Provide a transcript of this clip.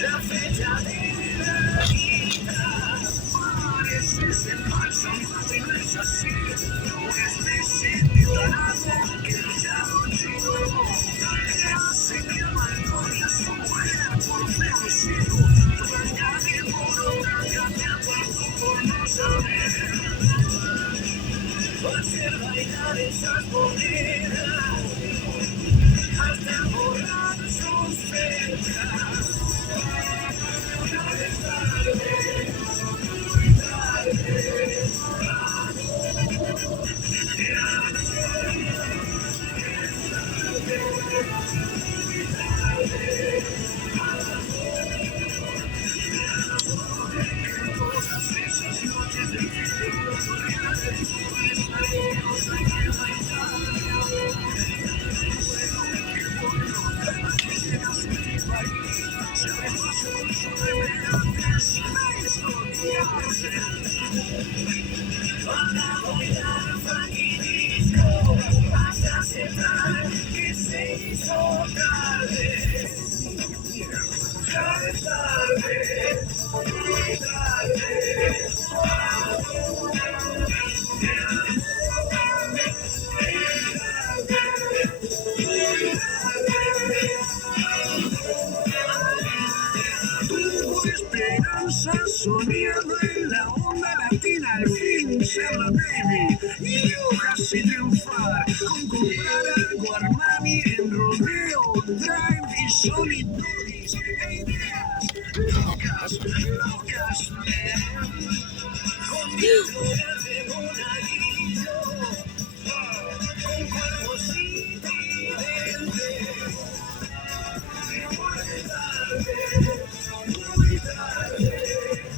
La fecha de la vida pareces el falso, no es así. No es necesitado que ya no llegó. Te hace que abandone su mujer por vencido. Blanca de moro, blanca te apartó por no saber. Hacer bailar esas monedas hasta borrar sus fechas. Para bailar fraquidisco hasta aceptar que se hizo tarde. Ya es tarde, muy tarde. Tuvo esperanza soñando en la onda latina, al fin ser la baby. Y yo casi triunfar con comprar algo Armani en Rodeo Drive y Solitoris. E ideas locas, locas, man. Con figuras de monaguillo, con cuerpos invidentes. Muy tarde, muy tarde.